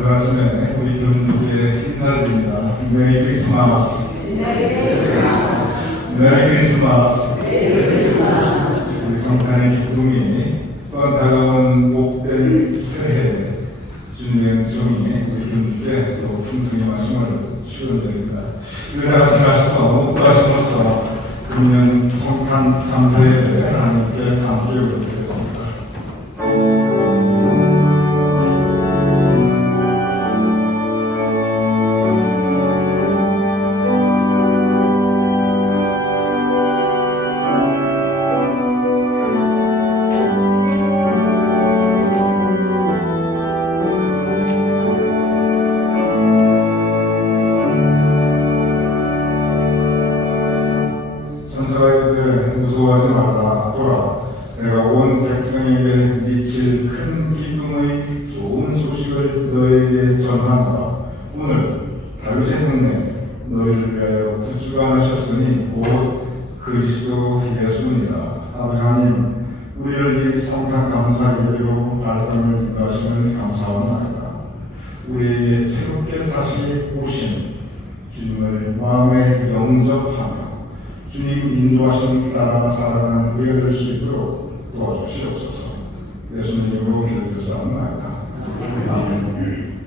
그 아침에 우리 교인들께 인사드립니다. 메리 크리스마스. 메리 크리스마스. 우리 성탄의 기쁨이 또한 다가온 복된 새해 주님의 종이 우리 교인들께 또 풍성히 말씀을 주어드립니다. 우리 다 같이 가셔서 목도하시면서 금년 성탄 감사예배 하나님께 함께 올리겠습니다. 무서워하지 말라 하더라. 내가 온 백성에게 미칠 큰 기쁨의 좋은 소식을 너에게 전하노라. 오늘 다윗의 형내 너희를 위하여 구주가 나셨으니 곧 그리스도 예수니라. 아버지 우리를 이 성탄 감사 예배로 발걸음을 인도하시는 감사합니다. 우리에게 새롭게 다시 오신 주님을 마음에 영접하며 주님 인도하신 따라 살아가는 우리가 될 수 있도록 도와주시옵소서. 예수님 이름으로 기도드렸사옵나이다. 아멘.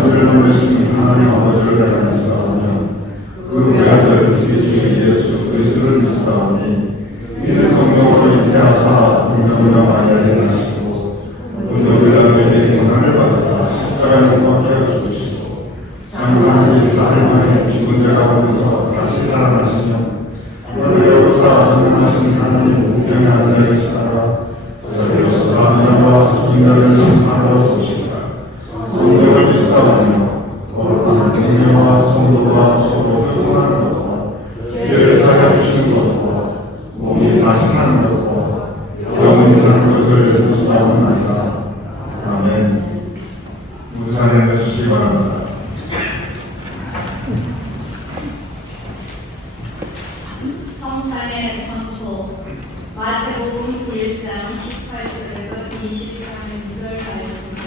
자비를 넘으신 하나님 아버지를 알았사오며 그 외아들 우리 주 예수 그리스도를 믿사오니 이는 성령으로 잉태하사 동정녀 마리아를 낳으시고 본도 빌라도에게 고난을 받으사 십자가에 못 박혀 죽으시고 장사한 지 사흘 만에 죽은 자 가운데서 다시 살아나시며 하늘에 오르사 전능하신 하나님 우편에 앉아 계시다가 저리로 사람과 죽임자를 심판하러 오시리라. 성령을 믿사오며 거룩한 동료와 성도가 서로 교통하는 것과 죄를 사하여 주시는 것과 몸이 다시 사는 것과 영원히 사는 것을 믿사옵나이다. 아멘. 무사해 주시기 바랍니다. 성탄의 선포 마태복음 1장 18절에서 23절 말씀입니다.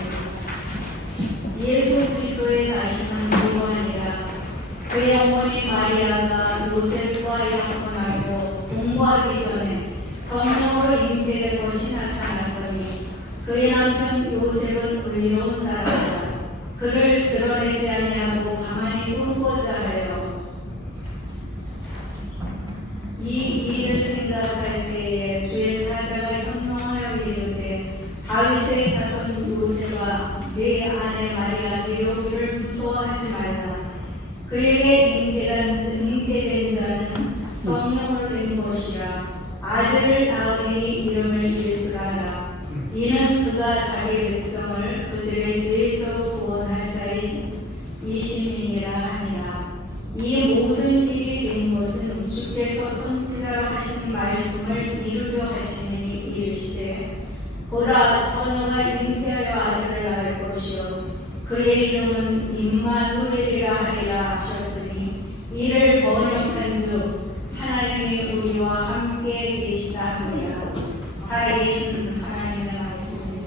예수 그리스도의 다시는 누구 아니라 그의 어머니 마리아가 요셉과 약혼하고 동거하기 전에 성령으로 잉태된 것이 나타났더니 그의 남편 요셉은 의로운 사람이라 그를 드러내지 아니하고 가만히 꿈고자 하여 이 일을 생각할 때에 주의 사자가 현명하여 이르되 다윗의 자손 요셉아 내 아내 마리아 데려오기를 무서워하지 말라. 그에게 잉태된 자는 성령으로 된 것이라. 아들을 낳으니 이름을 예수라 하라. 이는 그가 자기 백성을 그들의 죄에서 구원할 자인 이심이니라 하니라. 이 모든 일이 된 것은 주께서 손짓하라 하신 말씀을 이루려 하시니 이르시되 보라 처녀가 잉태하여 아들을 낳을 것이요 그의 이름은 임마누엘이라 하리라 하셨으니 이를 번역한즉 하나님이 우리와 함께 계시다 하니라. 살아계신 하나님의 말씀입니다.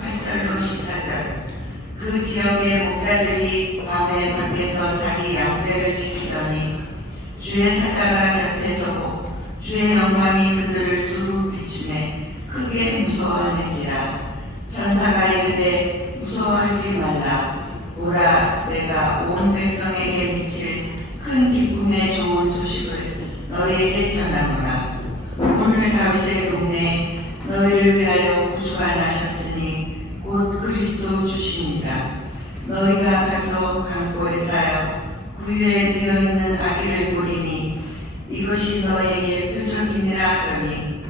8절로 14절. 그 지역의 목자들이 밤에 밖에서 자기 양떼를 지키더니 주의 사자가 곁에 서고 주의 영광이 그들을 두루 비추매 크게 무서워하는지라. 천사가 이르되 무서워하지 말라. 보라, 내가 온 백성에게 미칠 큰 기쁨의 좋은 소식을 너희에게 전하노라. 오늘 다윗의 동네에 너희를 위하여 구주가 나셨으니 곧 그리스도 주시니라. 너희가 가서 강보에 쌓여 구유에 누워있는 아기를 보리니 이것이 너희에게 표적이니라 하더니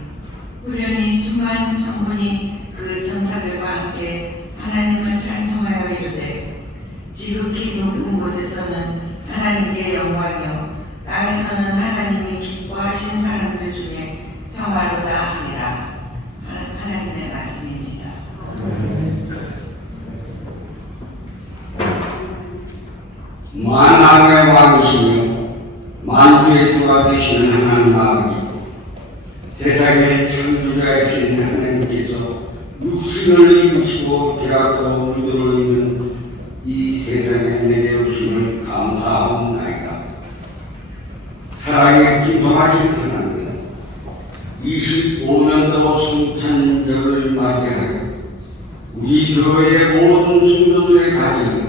후련히 수많은 천군이 그 천사들과 함께 하나님을 찬송하여 이르되 지극히 높은 곳에서는 하나님께 영광이요 땅에서는 하나님이 기뻐하신 사람들 중에 평화로다 하니라. 하나님의 말씀입니다. 만왕의 왕이시며 만주의 주가 되시는 하나님 아버지고 세상의 창조자이신 하나님께서 육신을 입으시고 죄악으로 물들어 있는 이 세상에 내려오심을 감사하옵나이다. 사랑의 풍성하신 하나님, 25년도 성탄절을 맞이하여 우리 교회의 모든 성도들의 가정이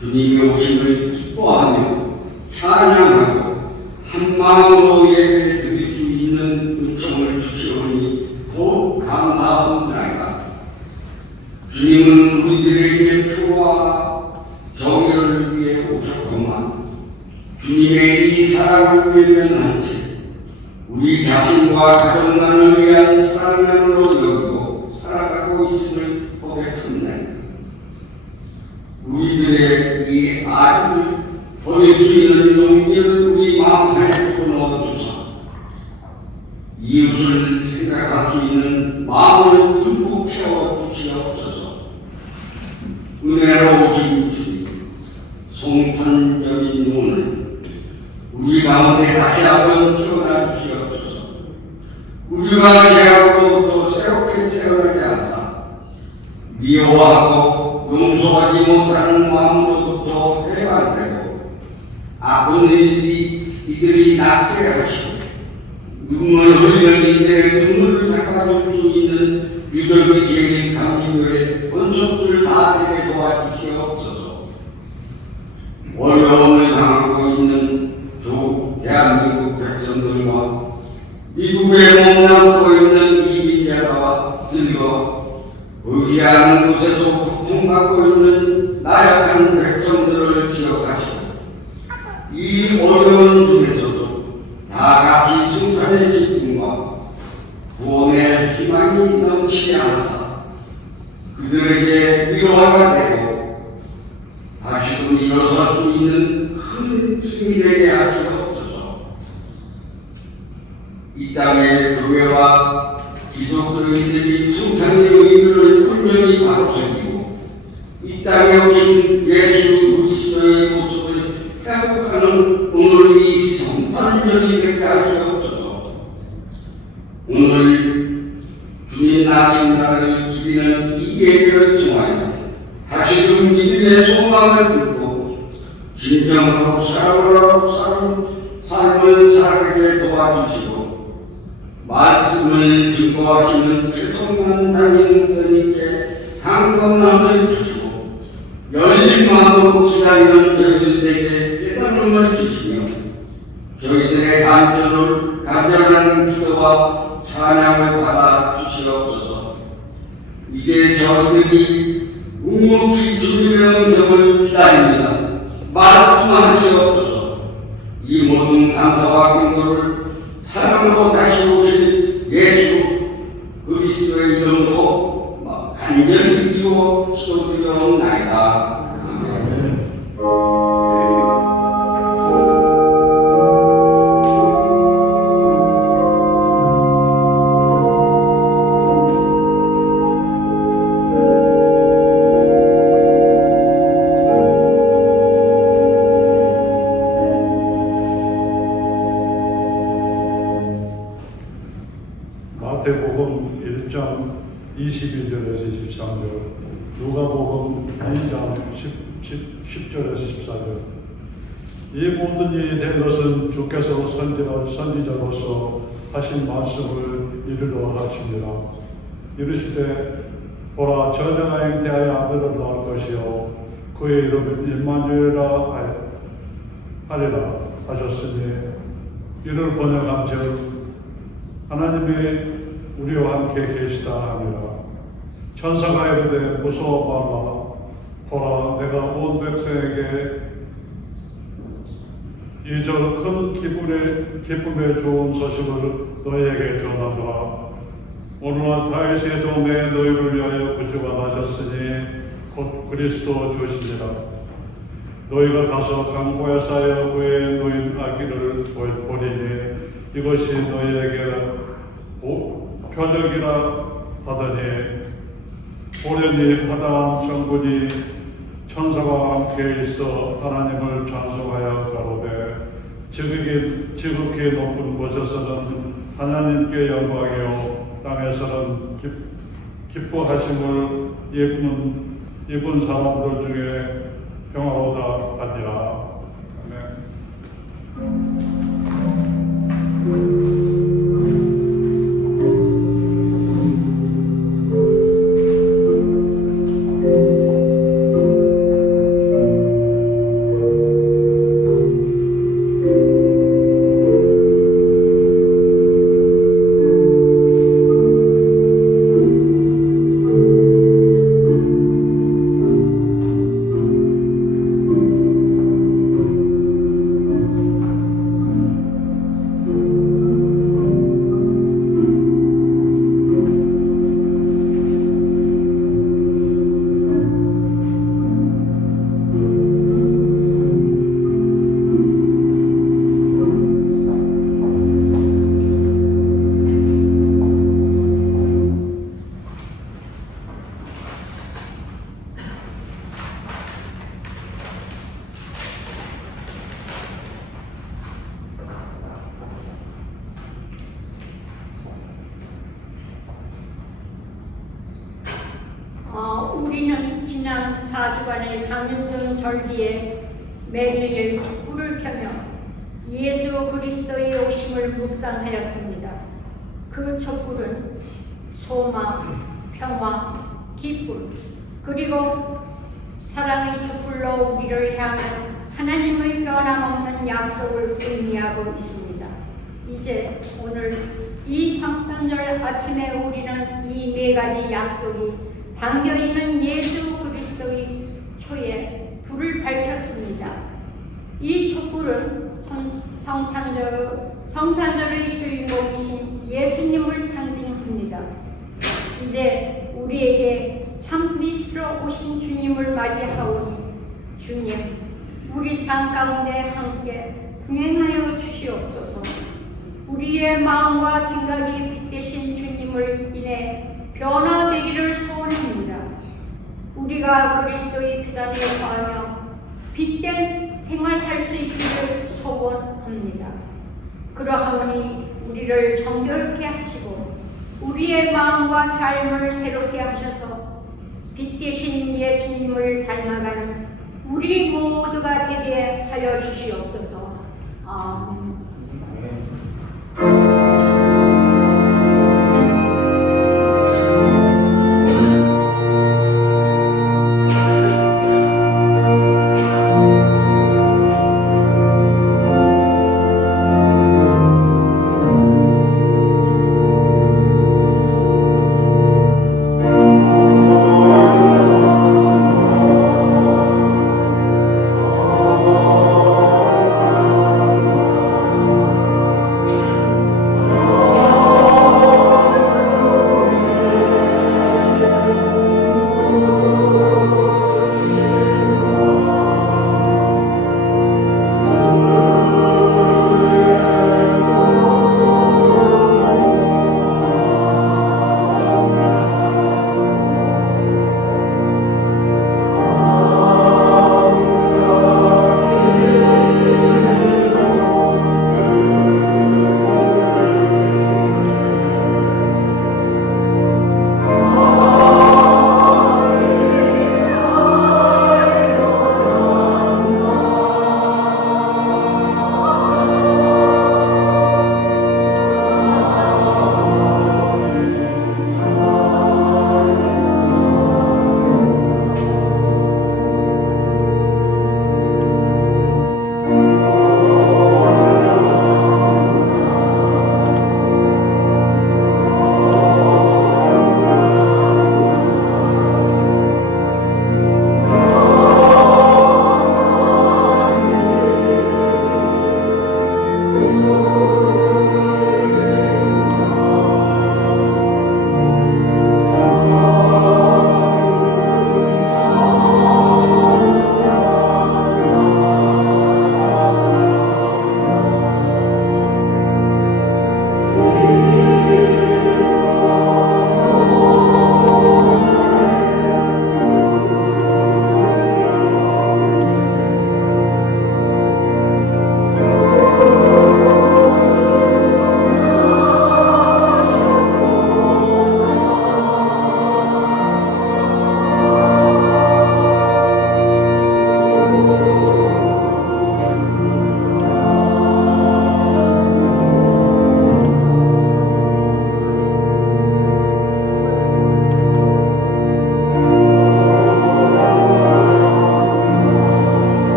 주님의 오심을 기뻐하며 찬양하고 한마음으로 예배 드릴 수 있는 은총을 주시오니 더욱 감사합니다. 주님은 우리들에게 평화와 정의를 위해 오셨건만 주님의 이 사랑을 외면한 채 우리 자신과 가정만을 위한 사랑만으로 여기고 살아가고 있음을 고백합니다. 우리들의 이 아이를 버릴 수 있는 용기를 우리 마음에 넣어주사 이웃을 생각할 수 있는 마음을 듬뿍 채워주시옵소서. 은혜로우신 주님, 성탄절인 오늘 우리 가운데 다시 한번 태어나 주시옵소서. 우리가 죄악으로부터 새롭게 태어나지 않다 미워하고 용서하지 못하는 마음으로부터 해방되고 아픈 이들이 낫게 하시고 눈물 흘리는 이들의 눈물을 닦아줄 수 있는 유저기 제일 감리교회 권속들 다 되게 도와주시옵소서. 어려움을 당하고 있는 대한민국 백성들과 미국에 머무르고 있는 이민자들과 의지하는 곳에서 고통받고 있는 나약한 백성들을 기억하시고 이 어려운 중에서도 다 같이 성탄의 기쁨과 구원의 희망이 넘치게 하사 그들에게 위로가 되고 다시금 일어설 수 있는 큰 힘이 되게 하시옵소서. 이 땅의 교회와 기독교인들이 성탄의 의미를 분명히 바로 새기고 이 땅에 오신 예수 그리스도의 모습을 회복하는 오늘 이 성탄절이 되게 하시옵소서. 오늘 주님 나신 날을 기리는 이 예배를 통하여 다시금 믿음의 소망을 듣고 진정으로 사랑으로 삶을 살아가게 도와주시고 말씀을 증거하시는 최선만 다니는 분들께 강건함을 주시고 열린 마음으로 기다리는 저희들에게 깨달음을 주시며 저희들의 간절한 기도와 찬양을 받아 주시옵소서. 이제 저희들이 묵묵히 주님의 음성을 기다립니다. 말씀하시옵소서. 이 모든 감사와 경고를 사랑으로 다시 오실 예수 그리스도의 이름으로 간절히 기도 기도드리옵나이다. 아멘. 마태복음 1장 22절에서 23절 누가복음 2장 10절에서 14절. 이 모든 일이 된 것은 주께서 선지자로서 하신 말씀을 이루려 하십니다. 이르시되 보라 처녀가 잉태하여 아들을 낳을 것이요 그의 이름을 임마누엘이라 하리라 하셨으니 이를 번역한즉 하나님이 우리와 함께 계시다 함이라. 천사가 이르되 무서워 말라. 보라 내가 온 백성에게 이절 큰 기쁨의 좋은 소식을 너희에게 전하노라. 오늘날 다윗의 동네에 너희를 위하여 구주가 나셨으니 곧 그리스도 주시니라. 너희가 가서 강보에 쌓여 그의 노인 아기를 보리니 이것이 너희에게 표적이라 하더니 오련히 하나님 정군이 천사와 함께 있어 하나님을 찬송하여 가로되 지극히 높은 곳에서는 하나님께 영광이요 땅에서는 기뻐하심을 입은 사람들 중에 평화로다 하니라. 우리는 지난 4주간의 감염전 절기에 매주일 촛불을 켜며 예수 그리스도의 오심을 묵상하였습니다. 그 촛불은 소망, 평화, 기쁨, 그리고 사랑의 촛불로 우리를 향한 하나님의 변함없는 약속을 의미하고 있습니다. 이제 오늘 이 성탄절 아침에 우리는 이 네 가지 약속이 담겨있는 예수 그리스도의 초에 불을 밝혔습니다. 이 촛불은 성탄절의 주인공이신 예수님을 상징합니다. 이제 우리에게 참 미스로 오신 주님을 맞이하오니 주님, 우리 삶 가운데 함께 동행하여 주시옵소서. 우리의 마음과 생각이 빛되신 주님을 인해 변화되기를 소원합니다. 우리가 그리스도의 피단에 거하며 빛된 생활할 수 있기를 소원합니다. 그러하오니 우리를 정결케 하시고 우리의 마음과 삶을 새롭게 하셔서 빛되신 예수님을 닮아가는 우리 모두가 되게 하여 주시옵소서. 아멘.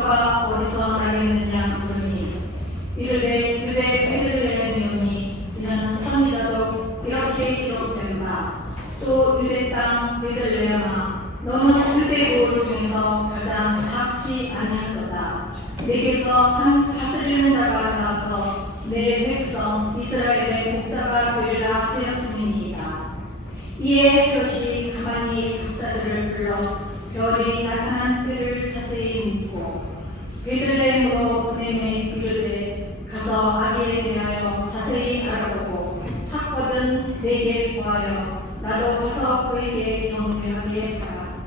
용서가 어디서 나겠느냐 하더니 이르되 그대 베들레헴이오니 이는 선지자도 이렇게 기록된 바 또 유대 땅 베들레헴아 너는 그대 고을 중에서 가장 작지 아니하도다. 내게서 다스리는 자가 나와서 내 백성 이스라엘의 목자가 되리라 하였음이니이다. 이에 헤롯이 가만히 박사들을 불러 별이 나타난 때를 자세히 묻고 베들레헴으로 보내매 이르되 가서 아기에 대하여 자세히 알아보고 찾거든 내게 구하여 나도 가서 그에게 경배하게 하라.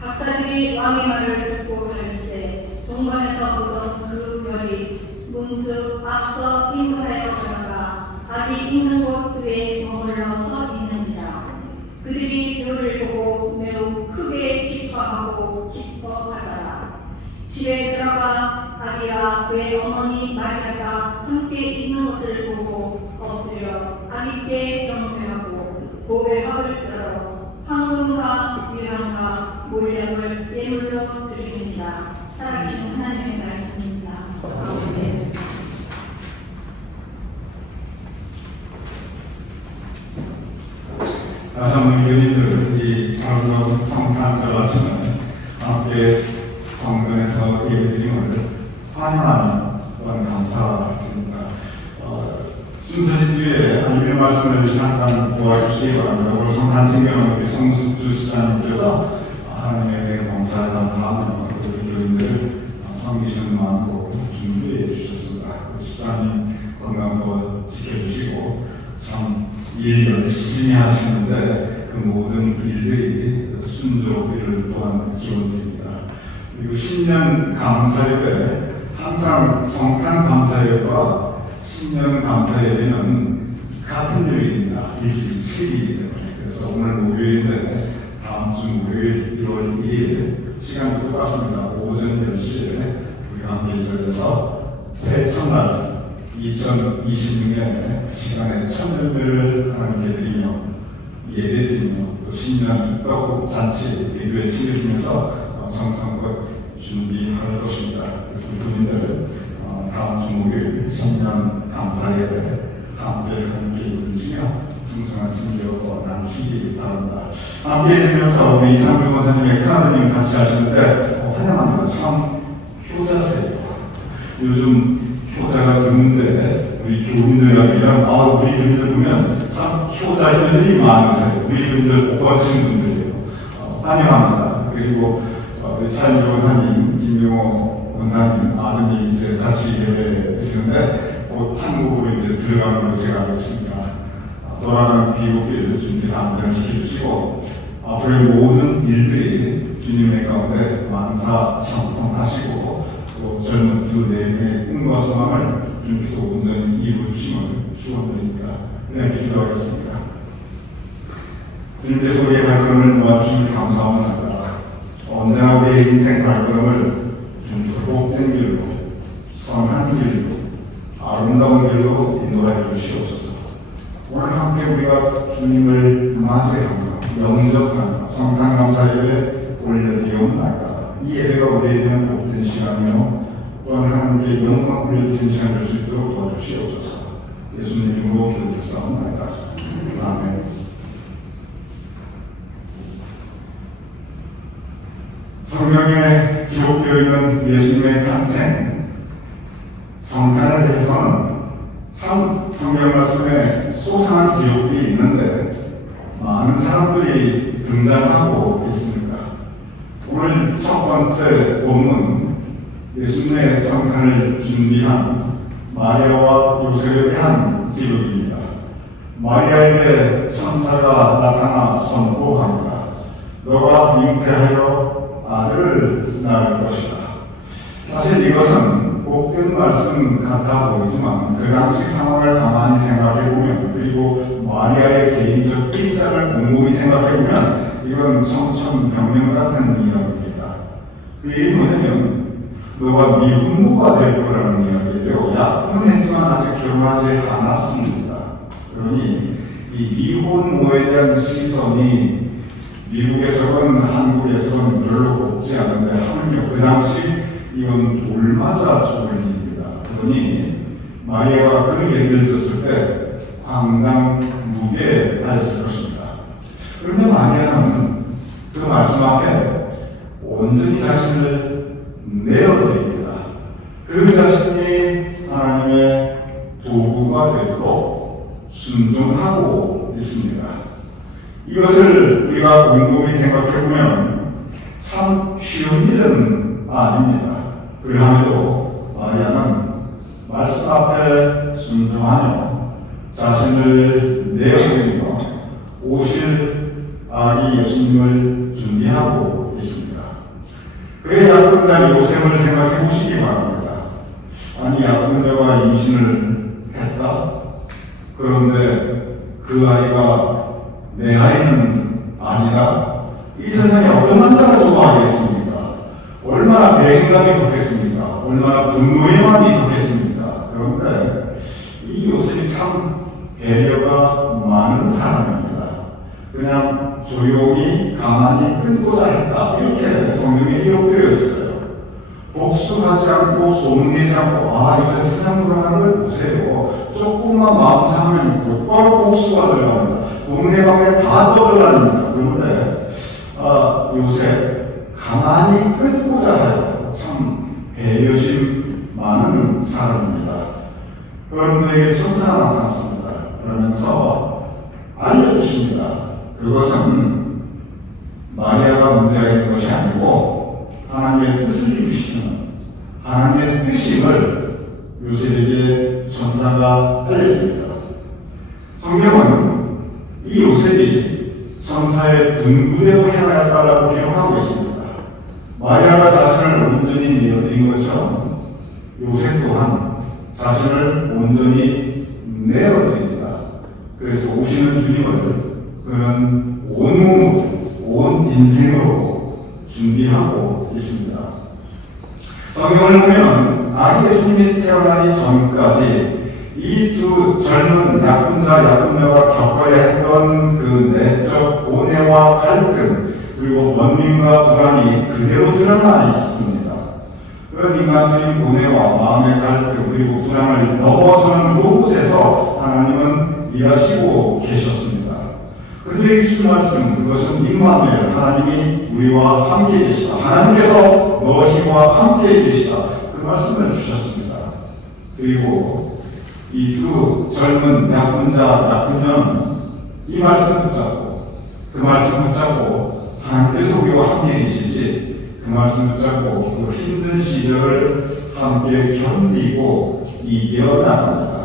박사들이 왕의 말을 듣고 갈새 동방에서 보던 그 별이 문득 앞서 인도하여 가다가 아기 있는 곳 위에 머물러 서 있는지라. 그들이 별을 보고 매우 크게 기뻐하고 기뻐하더라. 집에 들어가 아기와 그의 어머니 마리아가 함께 있는 것을 보고 엎드려 아기께 경배하고 고백을 열어 황금과 유향과 몰약을 예물로 드립니다. 살아계신 하나님의 말씀입니다. 아멘. 다시 한번 교인들 이 오늘 성탄절 아침은 함께 성전에서 예배드림을 환영하는 또한 감사드립니다. 순서시 뒤에 하나님의 말씀을 잠깐 도와주시기 바랍니다. 오늘 성탄신경은 우리 성숙주 시장님께서 하나님에게 봉사를 감사하는 우리 교인들을 섬기시는 마음으로 준비해 주셨습니다. 집사님 건강도 지켜주시고 참 일 열심히 하시는데 그 모든 일들이 순조롭기를 또한 기원드립니다. 그리고 신년 감사예배 항상 성탄 감사예배와 신년 감사예배는 같은 요일입니다. 일주일이 3일이기 때문에. 그래서 오늘 목요일인데 다음 주 목요일 1월 2일 시간이 똑같습니다. 오전 10시에 우리 함께 이 자리에서 새해 첫날 2026년 시간에 천절배를 하나님께 드리며 예배드리며 또 신년 떡국 잔치 예배에 참여하면서 정성껏 준비할 것입니다. 그래서 국민들 다음 주 목요일 신년 감사예배 함께 이루시며 풍성한 친교 나누시기 바랍니다. 함께 해주면서 우리 이상준 권사님의 큰아드님 같이 하시는데 환영합니다. 참 효자세요. 요즘 효자가 드문데 우리 교민들 같으면 우리 교민들 보면 참 효자들이 많으세요. 우리 교민들 복 받으신 분들이에요. 환영합니다. 그리고 우리 차인조 권사님, 김용호 권사님, 아드님 이제 같이 예배 드시는데 곧 한국으로 이제 들어가는 걸로 제가 알고 있습니다. 돌아가는 비국기를 준비해서 안전을 시켜주시고 앞으로의 모든 일들이 주님의 가운데 만사 형통하시고 또 젊은 두 내용의 꿈과 소망을 주님께서 온전히 이루어주심을 축원드립니다. 이렇게 기도하겠습니다. 주님께서 우리의 발걸음을 모아주심을 감사합니다. 언제나 우리의 인생 발걸음을 주님께서 복된 길로, 선한 길로, 아름다운 길로 인도하여 주시옵소서. 오늘 함께 우리가 주님을 맞이하며 영접하며 성탄 감사예배 올려드리옵나이다. 이 예배가 우리에게는 복된 시간이요 또한 하나님께 영광 올려드리는 시간 될 수 있도록 도와주시옵소서. 예수님 이름으로 기도드리옵나이다. 아멘. 성경에 기록되어 있는 예수님의 탄생, 성탄에 대해서는 참 성경 말씀에 소상한 기록이 있는데 많은 사람들이 등장하고 있습니다. 오늘 첫 번째 본문 예수님의 성탄을 준비한 마리아와 요셉에 대한 기록입니다. 마리아에게 천사가 나타나 선포합니다. 너가 잉태하여 아들을 낳을 것이다. 사실 이것은 복된 말씀 같아 보이지만 그 당시 상황을 가만히 생각해보면 그리고 마리아의 개인적 입장을 곰곰이 생각해보면 이건 청천벽력 같은 이야기입니다. 그 얘기 뭐냐면 너가 미혼모가 될 거라는 이야기예요. 약혼은 했지만 아직 결혼하지 않았습니다. 그러니 이 미혼모에 대한 시선이 미국에서건 한국에서건 별로 높지 않은데 하물며 그 당시 이건 돌맞아 죽을 일입니다. 그러니 마리아가 그 얘기를 듣을 때 황당 무게하였을 것입니다. 그런데 마리아는 그 말씀 앞에 온전히 자신을 내어드립니다. 그 자신이 하나님의 도구가 되도록 순종하고 있습니다. 이것을 우리가 곰곰이 생각해보면 참 쉬운 일은 아닙니다. 그러함에도 마리아는 말씀 앞에 순종하며 자신을 내어드리며 오실 아기 예수님을 준비하고 있습니다. 그의 약혼자 요셉을 생각해 보시기 바랍니다. 아니, 약혼자가 임신을 했다? 그런데 그 아이가 내 아이는 아니다? 이 세상에 어떤 남자가 좋아하겠습니까? 얼마나 배신감이 컸겠습니까? 얼마나 분노의 마음이 컸겠습니까? 그런데 이 요셉이 참 배려가 많은 사람입니다. 그냥 조용히 가만히 끊고자 했다, 이렇게 성경에 기록되어 있어요. 복수하지 않고 소문내지 않고, 요새 세상 돌아가는 걸 보세요. 조금만 마음 상하면 곧바로 복수가 들어갑니다. 동네방네 다 떠들어다닙니다. 그런데 요새 가만히 끊고자 해요. 참 배려심 많은 사람입니다. 그런데 천사가 나타났습니다. 그러면서 알려주십니다. 그것은 마리아가 문제가 있는 것이 아니고 하나님의 뜻을 이루시는 하나님의 뜻임을 요셉에게 천사가 알려줍니다. 성경은 이 요셉이 천사의 분부대로 행하였다라고 기록하고 있습니다. 마리아가 자신을 온전히 내어드린 것처럼 요셉 또한 자신을 온전히 내어드립니다. 그래서 오시는 주님을 그는 온 몸으로, 온 인생으로 준비하고 있습니다. 성경을 보면 아기 예수님이 태어나기 전까지 이 두 젊은 약혼자가 겪어야 했던 그 내적 고뇌와 갈등, 그리고 번민과 불안이 그대로 드러나 있습니다. 그런 인간적인 고뇌와 마음의 갈등, 그리고 불안을 넘어서는 그곳에서 하나님은 일하시고 계셨습니다. 그들에게 주신 말씀, 그것은 임마누엘, 하나님이 우리와 함께 계시다. 하나님께서 너희와 함께 계시다. 그 말씀을 주셨습니다. 그리고 이 두 젊은 약혼자는 이 말씀 붙잡고, 그 말씀 붙잡고 하나님께서 우리와 함께 계시지, 그 말씀 붙잡고 그 힘든 시절을 함께 견디고 이겨나갑니다.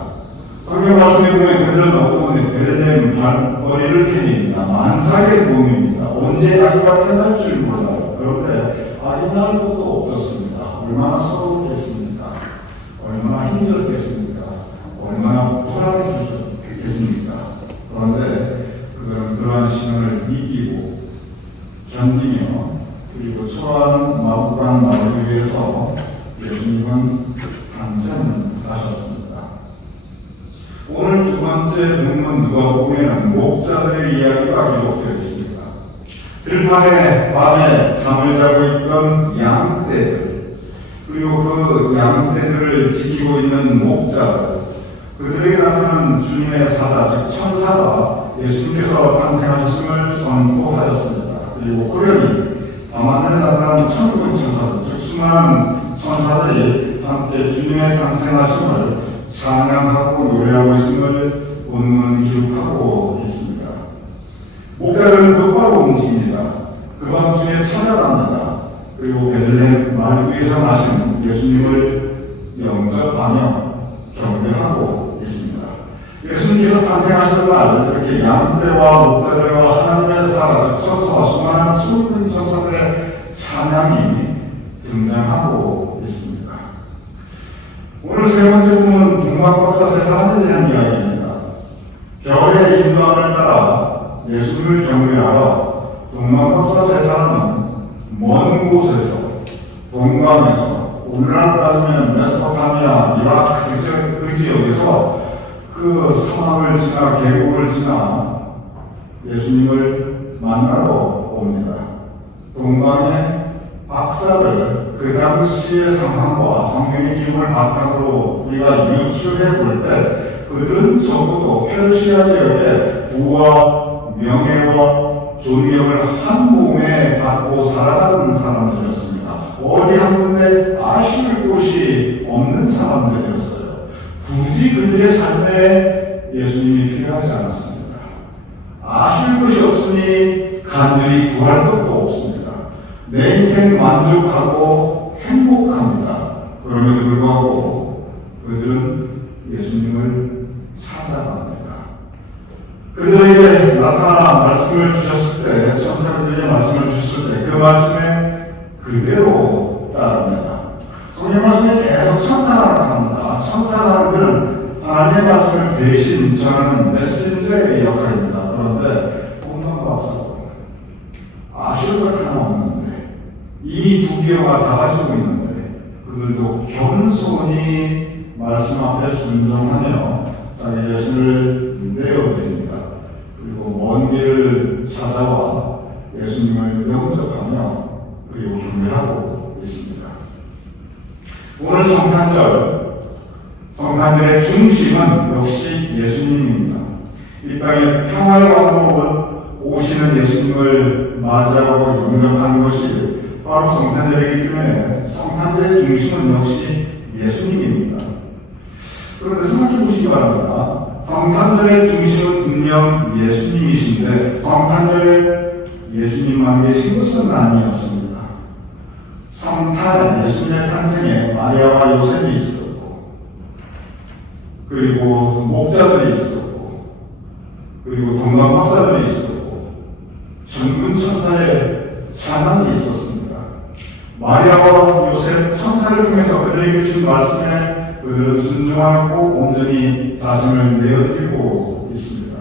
성경 말씀에 보면 그들은 어떤 베들레헴 발거리를 헤매입니다. 만삭의 몸입니다. 언제 아기가 태어날 줄 몰라요. 그런데 아기 낳을 것도 없었습니다. 얼마나 서러웠겠습니까? 얼마나 힘들었겠습니까? 얼마나 불안했겠습니까? 그런데 그들은 그러한 시간을 이기고 견디며, 그리고 초라한 마구간 나를 위해서 예수님은 탄생하셨습니다. 오늘 두 번째 본문 누가복음에는 목자들의 이야기가 기록되어 있습니다. 들판에 밤에 잠을 자고 있던 양떼들, 그리고 그 양떼들을 지키고 있는 목자들, 그들에게 나타난 주님의 사자, 즉 천사가 예수님께서 탄생하셨음을 선포하였습니다. 그리고 호련히 밤하늘에 나타난 천군 천사들, 즉 수많은 천사들이 함께 주님의 탄생하심을 찬양하고 노래하고 있음을 본문은 기록하고 있습니다. 목자들은 곧바로 움직입니다. 그 밤중에 찾아갑니다. 그리고 베들레헴 마을에서 나신 예수님을 영접하며 경배하고 있습니다. 예수님께서 탄생하신 날 이렇게 양떼와 목자들과 하나님의 사자, 천사와 수많은 천군 천사들의 찬양이 등장하고 있습니다. 오늘 세 번째 부분은 동방박사 세 사람에 대한 이야기입니다. 별의 인도함을 따라 예수님을 경배하러 동방박사 세 사람은 먼 곳에서, 동방에서, 오늘날 따지면 메소포타미아, 이라크 그 지역에서 그 사막을 지나 계곡을 지나 예수님을 만나러 옵니다. 동방에 박사를 그 당시의 상황과 성경의 기록을 바탕으로 우리가 유출해 볼 때 그들은 적어도 페르시아 지역의 부와 명예와 존경을 한 몸에 받고 살아가는 사람들이었습니다. 어디 한 군데 아쉬울 곳이 없는 사람들이었어요. 굳이 그들의 삶에 예수님이 필요하지 않았습니다. 아쉬울 것이 없으니 간절히 구할 것도 없습니다. 내 인생 만족하고 행복합니다. 그럼에도 불구하고 그들은 예수님을 찾아갑니다. 그들에게 나타나 말씀을 주셨을 때, 천사들에게 말씀을 주셨을 때 그 말씀에 그대로 따릅니다. 성경 말씀에 계속 천사가 나타납니다. 천사라는 하나님의 말씀을 대신 전하는 메신저의 역할입니다. 그런데 본문 박사도 아쉬울 것 하나 없는데 이미 부귀영화 다 가지고 있는데 그들도 겸손히 말씀 앞에 순종하며 자기 자신을 내어드립니다. 그리고 먼 길을 찾아와 예수님을 영접하며 그리고 경배하고 있습니다. 오늘 성탄절의 중심은 역시 예수님입니다. 이 땅에 평화의 왕으로 오시는 예수님을 맞이하고 영접하는 것이 바로 성탄절이기 때문에 성탄절의 중심은 역시 예수님입니다. 그런데 생각해 보시기 바랍니다. 성탄절의 중심은 분명 예수님이신데 성탄절에 예수님만 계신 것은 아니었습니다. 성탄에 예수님의 탄생에 마리아와 요셉이 있었고 그리고 목자들이 있었고 그리고 동방박사들이 있었고 전군 천사의 찬양이 있었습니다. 마리아와 요셉 천사를 통해서 그들에게 주신 말씀에 그들은 순종하고 온전히 자신을 내어드리고 있습니다.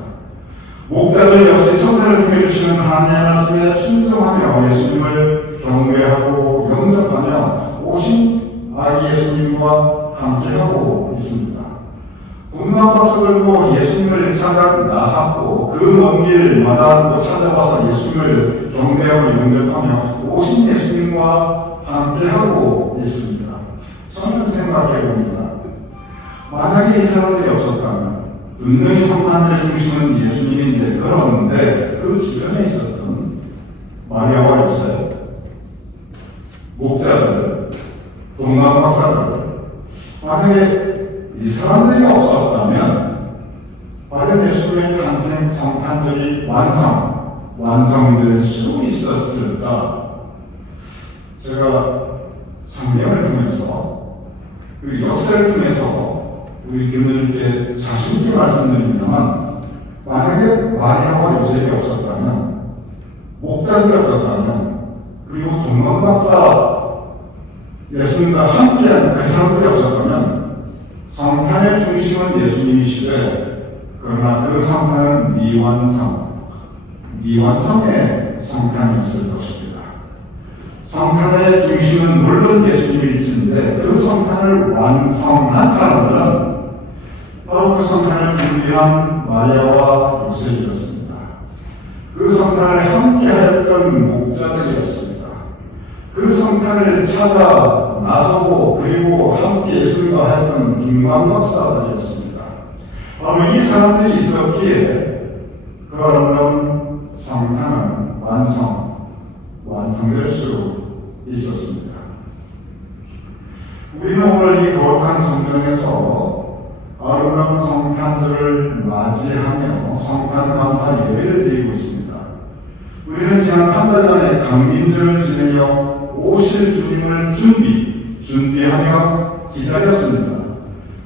목자들 역시 천사를 통해 주시는 하나님의 말씀에 순종하며 예수님을 경배하고 영접하며 오신 아기 예수님과 함께하고 있습니다. 동방박사들도 예수님을 찾아 나섰고 그 먼 길마다 찾아와서 예수님을 경배하고 영접하며 오신 예수님과 함께하고 있습니다. 저는 생각해 봅니다. 만약에 이 사람들이 없었다면 분명히 성탄절의 중심은 예수님인데 그런데 그 주변에 있었던 마리아와 요셉, 목자들, 동방박사들 만약에 이 사람들이 없었다면 과연 예수님의 탄생 성탄절이 완성될 수 있었을까? 제가 성경을 통해서 그리고 역사를 통해서 우리 교우님께 자신있게 말씀드립니다만 만약에 마리아와 요셉이 없었다면 목자들이 없었다면 그리고 동방박사 예수님과 함께한 그 사람들이 없었다면 성탄의 중심은 예수님이시되 그러나 그 성탄은 미완성의 성탄이었을 것입니다. 성탄의 중심은 물론 예수님일진데 그 성탄을 완성한 사람들은 바로 그 성탄을 준비한 마리아와 요셉이었습니다. 그 성탄을 함께하였던 목자들이었습니다. 그 성탄을 찾아 나서고 그리고 함께 예수님과 하였던 동방박사들이었습니다. 바로 이 사람들이 있었기에 그 아름다운 성탄은 완성될 수 있었습니다. 우리는 오늘 이 거룩한 성전에서 아름다운 성탄절을 맞이하며 성탄 감사 예배를 드리고 있습니다. 우리는 지난 한 달 전에 강민절을 지내며 오실 주님을 준비하며 기다렸습니다.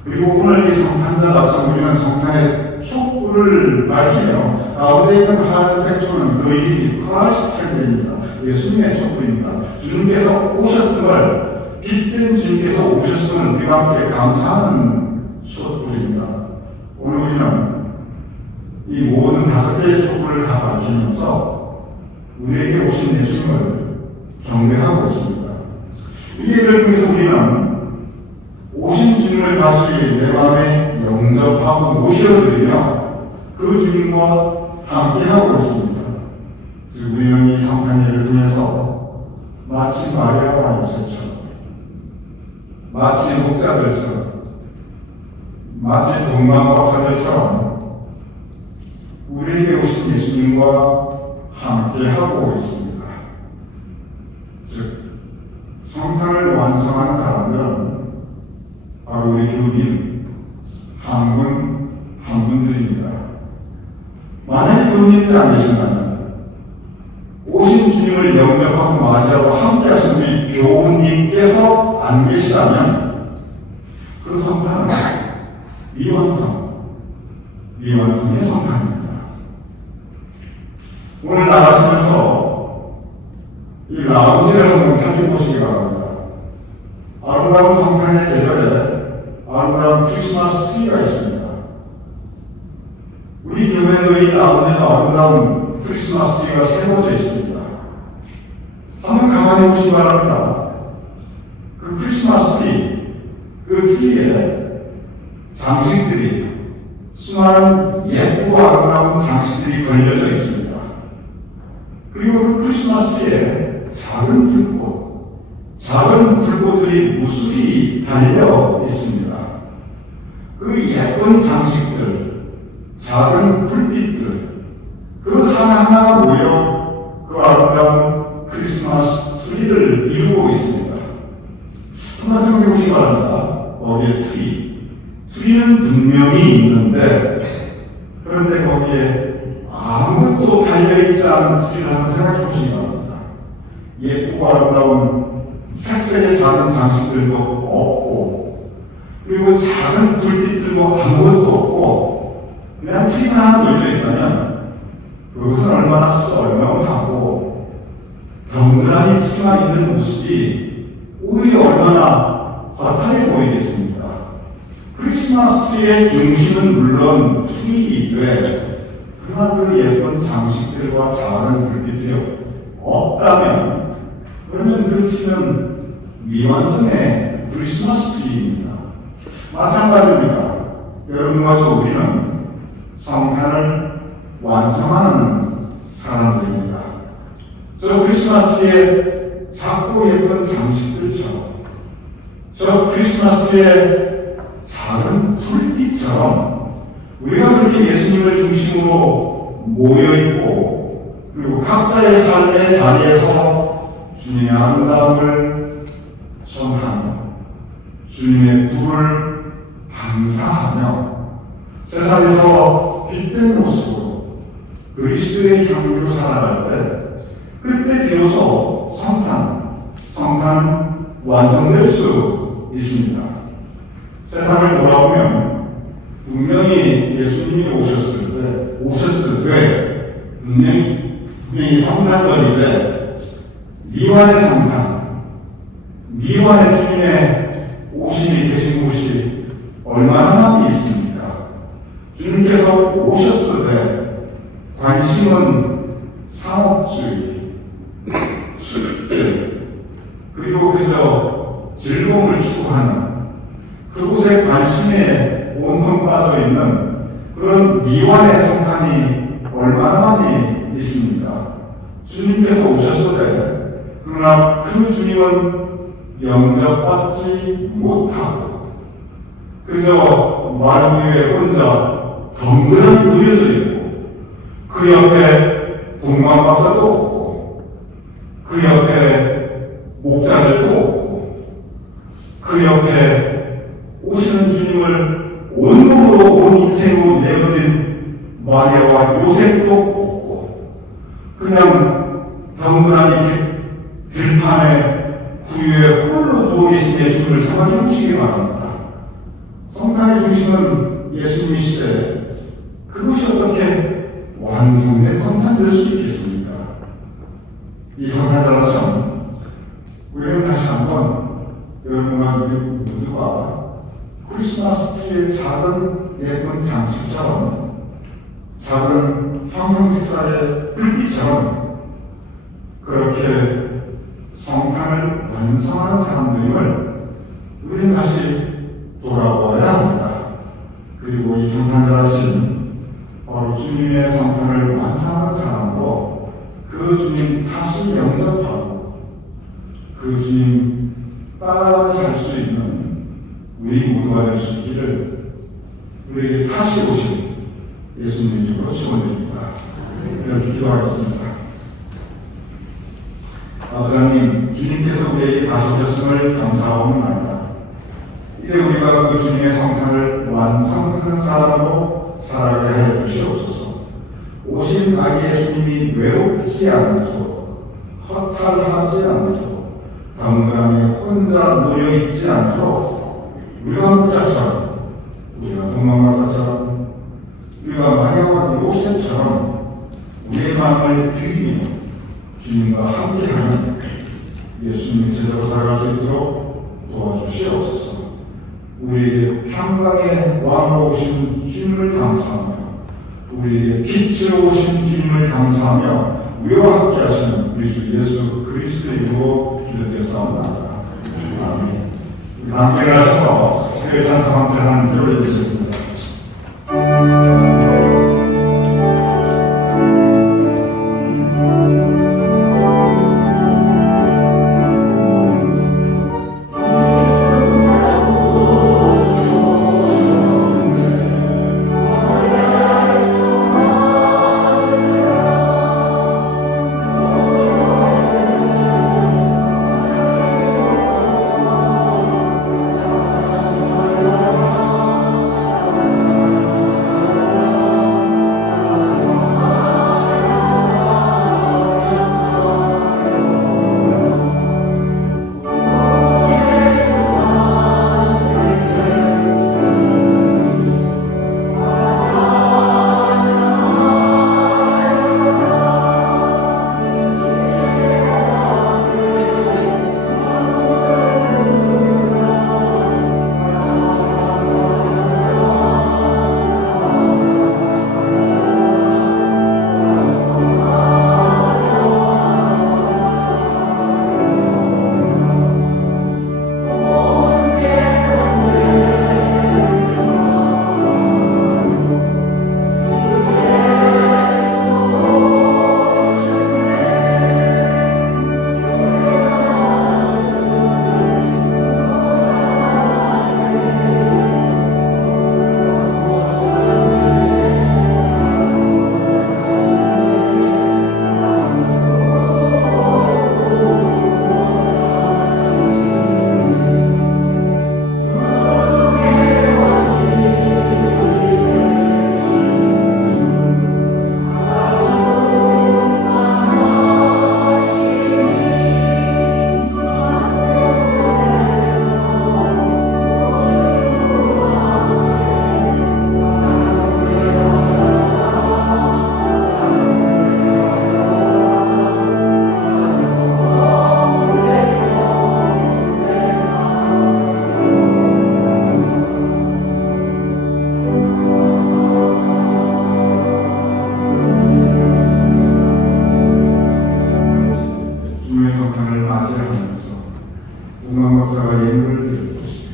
그리고 오늘 이 성탄절 앞서 우리는 성탄의 촛불을 밝히며 가운데 있는 하얀색 촛불은 그 이름이 크라이스트입니다. 예수님의 촛불입니다. 주님께서 오셨음을 빛된 주님께서 오셨음을 우리가 함께 감사하는 촛불입니다. 오늘 우리는 이 모든 5개의 촛불을 다 밝히면서 우리에게 오신 예수님을 경배하고 있습니다. 이 예배를 통해서 우리는 오신 주님을 다시 내 마음에 영접하고 모셔드리며 그 주님과 함께하고 있습니다. 즉 우리는 이 성탄예를 통해서 마치 마리아와 요셉처럼, 마치 목자들처럼, 마치 동방박사들처럼 우리에게 오신 예수님과 함께하고 있습니다. 즉, 성탄을 완성하는 사람들은 바로 우리 교우님 한 분들입니다. 만약 교우님이 안 계신다면 오신 주님을 영접하고 맞이하고 함께 하신 우리 교우님께서 안 계시다면 그 성탄은 미완성의 성탄입니다. 오늘 나가시면서 이 라운지를 한번 살펴보시기 바랍니다. 아름다운 성탄의 계절에 아름다운 크리스마스 트리가 있습니다. 우리 교회도 이 라운지에 아름다운 크리스마스 트리가 세워져 있습니다. 한번 가만히 보시기 바랍니다. 그 크리스마스 트리, 그 트리에 장식들이, 수많은 예쁘고 아름다운 장식들이 걸려져 있습니다. 그리고 그 크리스마스 트리에 작은 불꽃들이 무수히 달려 있습니다. 그 예쁜 장식들, 작은 불빛들, 그 하나하나 모여 그 아름다운 크리스마스 트리를 이루고 있습니다. 한번 생각해 보시기 바랍니다. 거기에 트리는 분명히 있는데, 그런데 거기에 아무것도 달려있지 않은 트리를 한번 생각해 보시기 바랍니다. 예쁘고 아름다운 색색의 작은 장식들도 없고, 그리고 작은 불빛들도 아무것도 없고, 그냥 트리가 하나 놓여져 있다면 그것은 얼마나 썰렁하고 덩그러니 트리가 있는 모습이 오히려 얼마나 허탈해 보이겠습니까? 크리스마스 트리의 중심은 물론 트리이되, 그러나 그 예쁜 장식들과 작은 불빛들이 없다면, 그러면 그 트리는 미완성의 크리스마스 트리입니다. 마찬가지입니다. 여러분과 저 우리는 성탄을 완성하는 사람들입니다. 저 크리스마스 트리의 작고 예쁜 장식들처럼, 저 크리스마스 트리의 작은 불빛처럼 우리가 그렇게 예수님을 중심으로 모여있고, 그리고 각자의 삶의 자리에서 주님의 아름다움을 전하며 주님의 부를 감사하며 세상에서 빛된 모습으로 그리스도의 향기로 살아갈 때, 그때 비로소 성탄은 완성될 수 있습니다. 세상을 돌아보면 분명히 예수님이 오셨을 때 분명히 성탄절인데, 미완의 성탄, 미완의 주님의 오심이 계신 곳이 얼마나 많이 있습니까? 주님께서 오셨을 때 관심은 상업주의, 술집, 그리고 그저 즐거움을 추구하는, 그곳에 관심에 온통 빠져 있는 그런 미완의 성탄이 얼마나 많이 있습니다. 주님께서 오셨을 때, 그러나 그 주님은 영접받지 못하고 그저 말 위에 혼자 덩그러니 놓여져 있고, 그 옆에 동방박사도 없고, 그 옆에 목자들도 없고, 그 옆에 오시는 주님을 온몸으로 온 인생으로 내버린 마리아와 요셉도 없고, 그냥 덩그러니 들판에 구유에 홀로 누워 계신 예수님을 생각해 보시기 바랍니다. 성탄의 중심은 예수님이시되 그것이 어떻게 완성된 성탄이 될 수 있겠습니까? 이 성탄절처럼 우리는 다시 한번 여러분과 모두가 크리스마스 트리의 작은 예쁜 장식처럼, 작은 형형색상의 불빛처럼 그렇게 성탄을 완성하는 사람들임을 우리는 다시 돌아보아야 합니다. 그리고 이 성탄절 하신 바로 주님의 성탄을 완성하는 사람으로 그 주님 다시 영접하고 우리 모두가 될 수 있기를 우리에게 다시 오신 예수님 이름으로 축원드립니다. 이렇게 기도하겠습니다. 아버지 하나님, 주님께서 우리에게 다시 오셨음을 감사하옵나이다. 이제 우리가 그 주님의 성탄을 완성하는 사람으로 살아가게 하여 주시옵소서. 오신 아기 예수님이 외롭지 않도록, 허탈하지 않도록, 당근함에 혼자 놓여있지 않도록 우리가 목자처럼, 우리가 동방박사처럼, 우리가 마리아와 요셉처럼 우리의 마음을 드리며 주님과 함께하는 예수님의 제자로 살아갈 수 있도록 도와주시옵소서. 우리에게 평강의 왕으로 오신 주님을 감사하며 우리에게 빛으로 오신 주님을 감사하며 우리와 함께 하시는 우리 주 예수 그리스도의 이름으로 기도드렸사옵나이다. 아멘. 함께 하셔서 교회 찬송함께 하나님께 올려드리겠습니다. 동방박사가 예물을 드렸듯이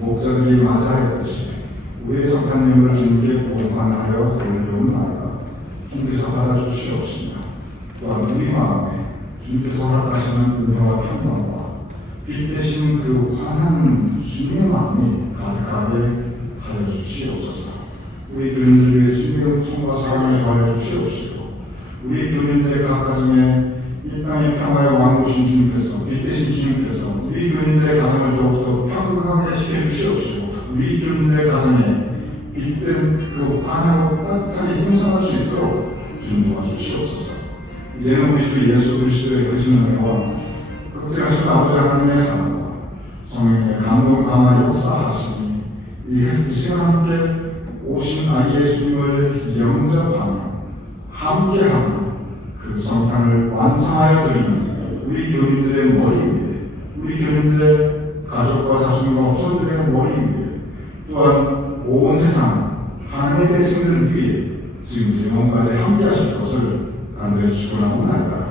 목자들이 맞아했듯이 우리의 성탄님을 주님께 보관하여 돌려옵나이다. 주님께서 받아주시옵시며 또한 우리 마음에 주님께서 허락하시는 은혜와 평강과 빛 대신 그 환한 주님의 마음이 가득하게 하여 주시옵소서. 우리 교인들의 주님의 은총과 사랑을 더하여 주시옵시고 우리 교인들의 각 가정에 이 땅의 평화의 왕이신 주님께서 빛 대신 주님께서 우리 교인들의 가정을 더욱더 평강하게 시켜주시옵시고 우리 교인들의 가정에 빛된 그 환하고 따뜻하게 풍성할 수 있도록 주님 도와주시옵소서. 이제는 우리 주 예수 그리스도의 크신 은혜와 극진하신 아버지 하나님의 사랑과 성령의 감동 감화 역사하시니 이 시간 함께 오신 아기 예수님을 영접하며 함께하며 그 성탄을 완성하여 드리는 우리 교인들의 머리 위에 우리 교인들의 가족과 자손과 후손들의 머리 위에 또한 온 세상 하나님의 백성들 위해 지금 영혼까지 함께 하실 것을 간절히 축원하옵나이다.